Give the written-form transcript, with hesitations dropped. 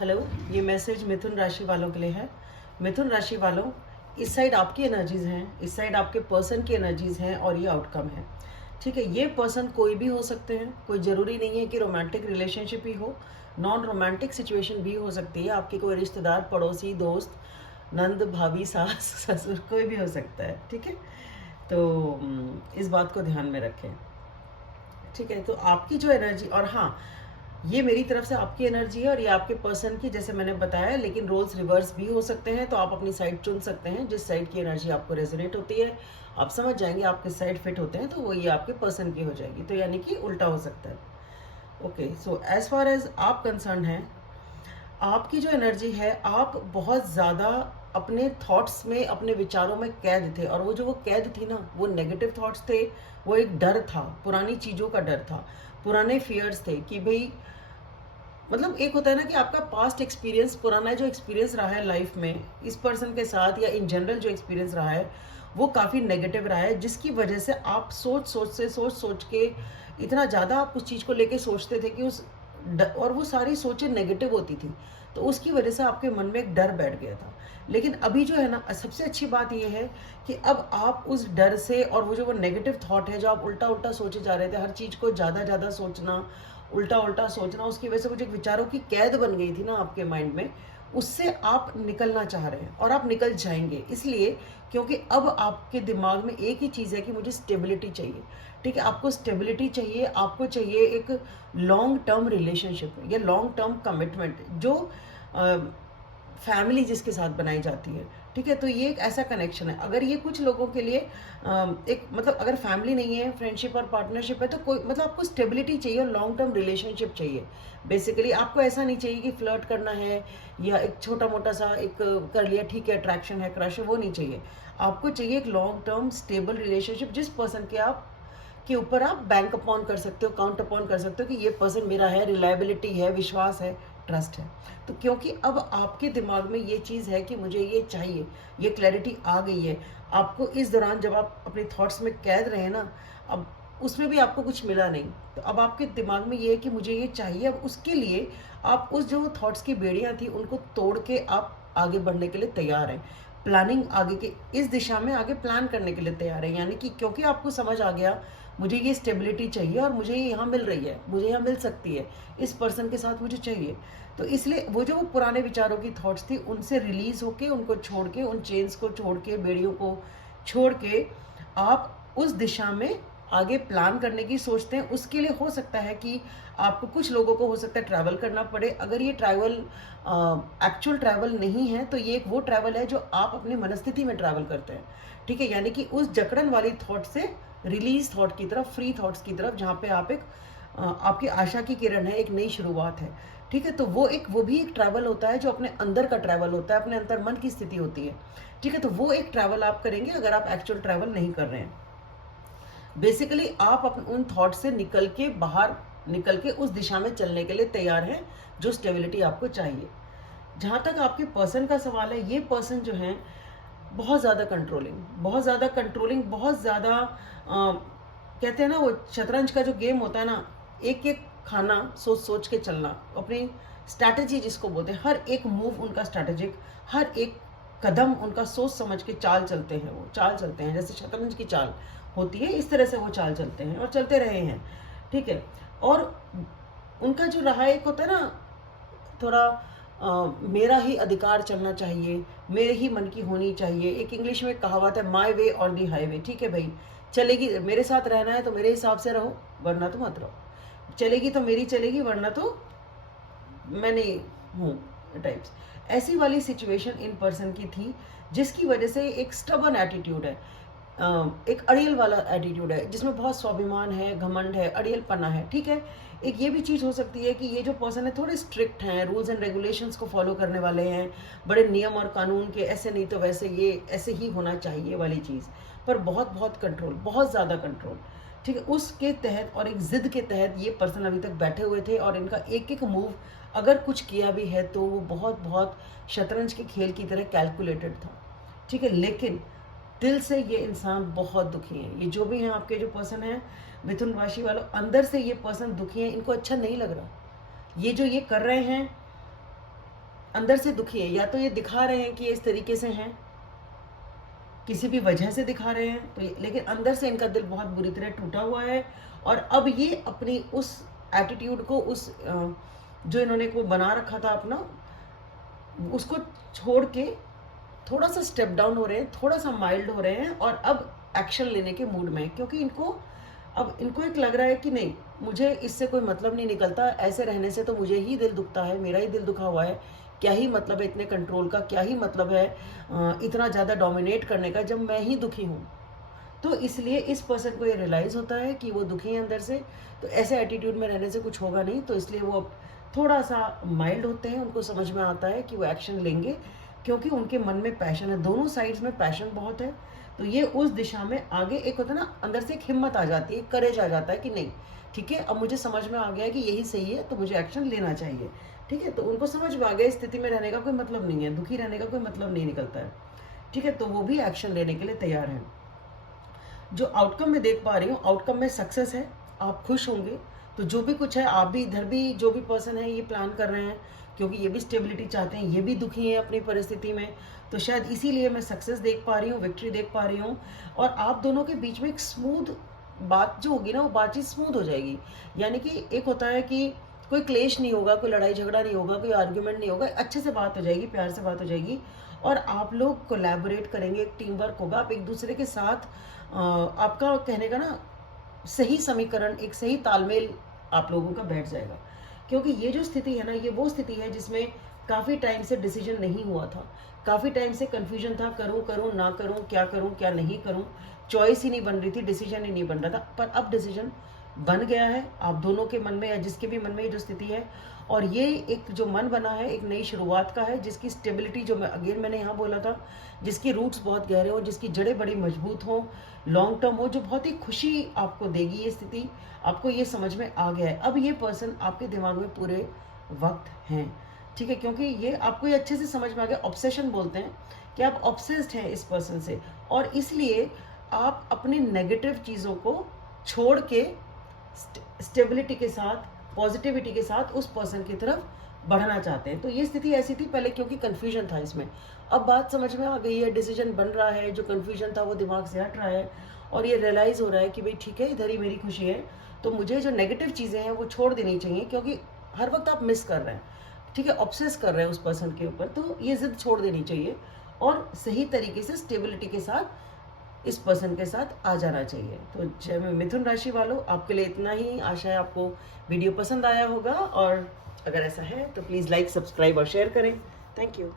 Hello, ये message मिथुन राशि वालों के लिए है। मिथुन राशि वालों, इस साइड आपकी एनर्जीज हैं, इस साइड आपके पर्सन की एनर्जीज हैं और ये आउटकम है। ठीक है, ये पर्सन कोई भी हो सकते हैं, कोई ज़रूरी नहीं है कि रोमांटिक रिलेशनशिप ही हो, नॉन रोमांटिक सिचुएशन भी हो सकती है। आपके कोई रिश्तेदार, पड़ोसी, दोस्त, नंद, भाभी, सास, ससुर, कोई भी हो सकता है। ठीक है, तो इस बात को ध्यान में रखें। ठीक है, तो आपकी जो एनर्जी, और हाँ, ये मेरी तरफ से आपकी एनर्जी है और ये आपके पर्सन की, जैसे मैंने बताया, लेकिन रोल्स रिवर्स भी हो सकते हैं। तो आप अपनी साइड चुन सकते हैं, जिस साइड की एनर्जी आपको रेजोनेट होती है आप समझ जाएंगे आप किस साइड फिट होते हैं, तो वो ये आपके पर्सन की हो जाएगी। तो यानी कि उल्टा हो सकता है। Okay, so as far as आप कंसर्न हैं, आपकी जो एनर्जी है, आप बहुत ज़्यादा अपने थॉट्स में, अपने विचारों में कैद थे। और वो कैद थी ना, वो नेगेटिव थॉट्स थे। वो एक डर था, पुरानी चीज़ों का डर था, पुराने फियर्स थे कि भाई, मतलब एक होता है ना कि आपका पास्ट एक्सपीरियंस, पुराना जो एक्सपीरियंस रहा है लाइफ में इस पर्सन के साथ, या इन जनरल जो एक्सपीरियंस रहा है वो काफ़ी नेगेटिव रहा है, जिसकी वजह से आप सोच के इतना ज़्यादा आप उस चीज़ को लेके सोचते थे कि और वो सारी सोचें नेगेटिव होती थी, तो उसकी वजह से आपके मन में एक डर बैठ गया था। लेकिन अभी जो है ना, सबसे अच्छी बात ये है कि अब आप उस डर से, और वो नेगेटिव थॉट है जो आप उल्टा उल्टा सोचे जा रहे थे, हर चीज़ को ज़्यादा ज़्यादा सोचना, उल्टा उल्टा सोचना, उसकी वजह से कुछ एक विचारों की कैद बन गई थी ना आपके माइंड में, उससे आप निकलना चाह रहे हैं और आप निकल जाएंगे। इसलिए क्योंकि अब आपके दिमाग में एक ही चीज़ है कि मुझे स्टेबिलिटी चाहिए। ठीक है, आपको स्टेबिलिटी चाहिए, आपको चाहिए एक लॉन्ग टर्म रिलेशनशिप या लॉन्ग टर्म कमिटमेंट, जो फैमिली जिसके साथ बनाई जाती है। ठीक है, तो ये एक ऐसा कनेक्शन है। अगर ये कुछ लोगों के लिए एक, मतलब अगर फैमिली नहीं है, फ्रेंडशिप और पार्टनरशिप है, तो कोई, मतलब आपको स्टेबिलिटी चाहिए और लॉन्ग टर्म रिलेशनशिप चाहिए। बेसिकली आपको ऐसा नहीं चाहिए कि फ्लर्ट करना है या एक छोटा मोटा सा एक कर लिया, ठीक है, अट्रैक्शन है, क्रश है, वो नहीं चाहिए। आपको चाहिए एक लॉन्ग टर्म स्टेबल रिलेशनशिप, जिस पर्सन के ऊपर आप बैंक अपॉन कर सकते हो, काउंट अपॉन कर सकते हो कि ये पर्सन मेरा है, रिलायबिलिटी है, विश्वास है, ट्रस्ट है। तो क्योंकि अब आपके दिमाग में ये चीज़ है कि मुझे ये चाहिए, ये क्लैरिटी आ गई है। आपको इस दौरान जब आप अपने थॉट्स में कैद रहे ना, अब उसमें भी आपको कुछ मिला नहीं, तो अब आपके दिमाग में ये है कि मुझे ये चाहिए। अब उसके लिए आप उस जो थॉट्स की बेड़ियाँ थी उनको तोड़ के आप आगे बढ़ने के लिए तैयार हैं। प्लानिंग आगे के इस दिशा में आगे प्लान करने के लिए तैयार है। यानी कि क्योंकि आपको समझ आ गया मुझे ये स्टेबिलिटी चाहिए और मुझे ये यहाँ मिल रही है, मुझे यहाँ मिल सकती है, इस पर्सन के साथ मुझे चाहिए, तो इसलिए वो जो पुराने विचारों की थॉट्स थी उनसे रिलीज होके, उनको छोड़ के, उन चेन्स को छोड़ के, बेड़ियों को छोड़ के आप उस दिशा में आगे प्लान करने की सोचते हैं। उसके लिए हो सकता है कि आपको, कुछ लोगों को हो सकता है ट्रैवल करना पड़े। अगर ये ट्रैवल एक्चुअल ट्रैवल नहीं है, तो ये एक वो ट्रैवल है जो आप अपनी मनस्थिति में ट्रैवल करते हैं। ठीक है, यानी कि उस जकड़न वाली थॉट से रिलीज थॉट की तरफ, फ्री थॉट्स की तरफ, जहाँ पे आप एक आपकी आशा की किरण है, एक नई शुरुआत है। ठीक है, तो वो भी एक ट्रैवल होता है जो अपने अंदर का ट्रैवल होता है, अपने अंतर मन की स्थिति होती है। ठीक है, तो वो एक ट्रैवल आप करेंगे अगर आप एक्चुअल ट्रैवल नहीं कर रहे हैं। बेसिकली आप उन थॉट से निकल के, बाहर निकल के उस दिशा में चलने के लिए तैयार हैं जो स्टेबिलिटी आपको चाहिए। जहाँ तक आपके पर्सन का सवाल है, ये पर्सन जो है बहुत ज़्यादा कंट्रोलिंग, बहुत ज़्यादा कंट्रोलिंग, बहुत ज़्यादा कहते हैं ना, वो शतरंज का जो गेम होता है ना, एक एक खाना सोच सोच के चलना, अपनी स्ट्रैटेजी जिसको बोलते हैं, हर एक मूव उनका स्ट्रैटेजिक, हर एक कदम उनका सोच समझ के चाल चलते हैं। वो चाल चलते हैं जैसे शतरंज की चाल होती है, इस तरह से वो चाल चलते हैं और चलते रहे हैं। ठीक है, और उनका जो रहा, एक होता है ना थोड़ा मेरा ही अधिकार चलना चाहिए, मेरे ही मन की होनी चाहिए। एक इंग्लिश में कहावत है, माई वे ऑन दी हाईवे। ठीक है भाई, चलेगी, मेरे साथ रहना है तो मेरे हिसाब से रहो, वरना तो मत रहो। चलेगी तो मेरी चलेगी, वरना तो मैं नहीं हूँ, टाइप्स ऐसी वाली सिचुएशन इन पर्सन की थी, जिसकी वजह से एक स्टबन एटीट्यूड है, एक अड़ियल वाला एटीट्यूड है, जिसमें बहुत स्वाभिमान है, घमंड है, अड़ियलपना है। ठीक है, एक ये भी चीज़ हो सकती है कि ये जो पर्सन है थोड़े स्ट्रिक्ट हैं, रूल्स एंड रेगुलेशंस को फॉलो करने वाले हैं, बड़े नियम और कानून के, ऐसे नहीं तो वैसे, ये ऐसे ही होना चाहिए वाली चीज़, पर बहुत बहुत कंट्रोल, बहुत ज़्यादा कंट्रोल। ठीक है, उसके तहत और एक जिद के तहत ये पर्सन अभी तक बैठे हुए थे, और इनका एक एक मूव अगर कुछ किया भी है तो वो बहुत बहुत शतरंज के खेल की तरह कैलकुलेटेड था। ठीक है, लेकिन दिल से ये इंसान बहुत दुखी है। ये जो भी हैं आपके जो पर्सन हैं मिथुन राशि वालों, अंदर से ये पर्सन दुखी है, इनको अच्छा नहीं लग रहा। ये जो ये कर रहे हैं, अंदर से दुखी है, या तो ये दिखा रहे हैं कि ये इस तरीके से हैं, किसी भी वजह से दिखा रहे हैं, तो लेकिन अंदर से इनका दिल बहुत बुरी तरह टूटा हुआ है। और अब ये अपनी उस एटीट्यूड को, उस जो इन्होंने को बना रखा था अपना, उसको छोड़ के थोड़ा सा स्टेप डाउन हो रहे हैं, थोड़ा सा माइल्ड हो रहे हैं, और अब एक्शन लेने के मूड में हैं। क्योंकि इनको एक लग रहा है कि नहीं, मुझे इससे कोई मतलब नहीं निकलता, ऐसे रहने से तो मुझे ही दिल दुखता है, मेरा ही दिल दुखा हुआ है, क्या ही मतलब है इतने कंट्रोल का, क्या ही मतलब है इतना ज़्यादा डोमिनेट करने का जब मैं ही दुखी हूँ। तो इसलिए इस पर्सन को ये रियलाइज़ होता है कि वो दुखी है अंदर से, तो ऐसे एटीट्यूड में रहने से कुछ होगा नहीं, तो इसलिए वो अब थोड़ा सा माइल्ड होते हैं। उनको समझ में आता है कि वो एक्शन लेंगे, क्योंकि उनके मन में पैशन है, दोनों साइड्स में पैशन बहुत है। तो ये उस दिशा में आगे, एक होता है ना अंदर से एक हिम्मत आ जाती है, करेज आ जाता है कि नहीं ठीक है, अब मुझे समझ में आ गया है कि यही सही है, तो मुझे एक्शन लेना चाहिए। ठीक है, तो उनको समझ में आ गया इस स्थिति में रहने का कोई मतलब नहीं है, दुखी रहने का कोई मतलब नहीं निकलता है। ठीक है, तो वो भी एक्शन लेने के लिए तैयार हैं। जो आउटकम मैं देख पा रही हूँ, आउटकम में सक्सेस है, आप खुश होंगे। तो जो भी कुछ है, आप भी इधर भी जो भी पर्सन है ये प्लान कर रहे हैं, क्योंकि ये भी स्टेबिलिटी चाहते हैं, ये भी दुखी हैं अपनी परिस्थिति में, तो शायद इसीलिए मैं सक्सेस देख पा रही हूँ, विक्ट्री देख पा रही हूँ। और आप दोनों के बीच में एक स्मूथ बात जो होगी ना, वो बातचीत स्मूथ हो जाएगी। यानी कि एक होता है कि कोई क्लेश नहीं होगा, कोई लड़ाई झगड़ा नहीं होगा, कोई आर्ग्यूमेंट नहीं होगा, अच्छे से बात हो जाएगी, प्यार से बात हो जाएगी, और आप लोग कोलैबोरेट करेंगे, एक टीम वर्क होगा, आप एक दूसरे के साथ आपका कहने का ना सही समीकरण, एक सही तालमेल आप लोगों का बैठ जाएगा। क्योंकि ये जो स्थिति है ना, ये वो स्थिति है जिसमें काफ़ी टाइम से डिसीजन नहीं हुआ था, काफ़ी टाइम से कन्फ्यूजन था, करूँ करूँ ना करूँ, क्या नहीं करूँ, चॉइस ही नहीं बन रही थी, डिसीजन ही नहीं बन रहा था। पर अब डिसीजन बन गया है आप दोनों के मन में, या जिसके भी मन में ये जो स्थिति है, और ये एक जो मन बना है एक नई शुरुआत का है, जिसकी स्टेबिलिटी, जो मैंने यहाँ बोला था, जिसकी रूट्स बहुत गहरे हों, जिसकी जड़ें बड़ी मजबूत हों, लॉन्ग टर्म हो, जो बहुत ही खुशी आपको देगी ये स्थिति, आपको ये समझ में आ गया है। अब ये पर्सन आपके दिमाग में पूरे वक्त हैं। ठीक है, क्योंकि ये आपको ये अच्छे से समझ में आ गया, ऑब्सेशन बोलते हैं कि आप ऑब्सेस्ड हैं इस पर्सन से, और इसलिए आप अपनी नेगेटिव चीज़ों को छोड़ के स्टेबिलिटी के साथ, पॉजिटिविटी के साथ उस पर्सन की तरफ बढ़ना चाहते हैं। तो ये स्थिति ऐसी थी पहले, क्योंकि कन्फ्यूजन था इसमें, अब बात समझ में आ गई है, डिसीजन बन रहा है, जो कन्फ्यूजन था वो दिमाग से हट रहा है, और ये रियलाइज़ हो रहा है कि भाई ठीक है, इधर ही मेरी खुशी है, तो मुझे जो नेगेटिव चीज़ें हैं वो छोड़ देनी चाहिए, क्योंकि हर वक्त आप मिस कर रहे हैं, ठीक है, ऑब्सेस कर रहे हैं उस पर्सन के ऊपर, तो ये जिद छोड़ देनी चाहिए, और सही तरीके से स्टेबिलिटी के साथ इस पर्सन के साथ आ जाना चाहिए। तो जय मिथुन राशि वालों, आपके लिए इतना ही, आशा है आपको वीडियो पसंद आया होगा, और अगर ऐसा है तो प्लीज़ लाइक, सब्सक्राइब और शेयर करें। Thank you.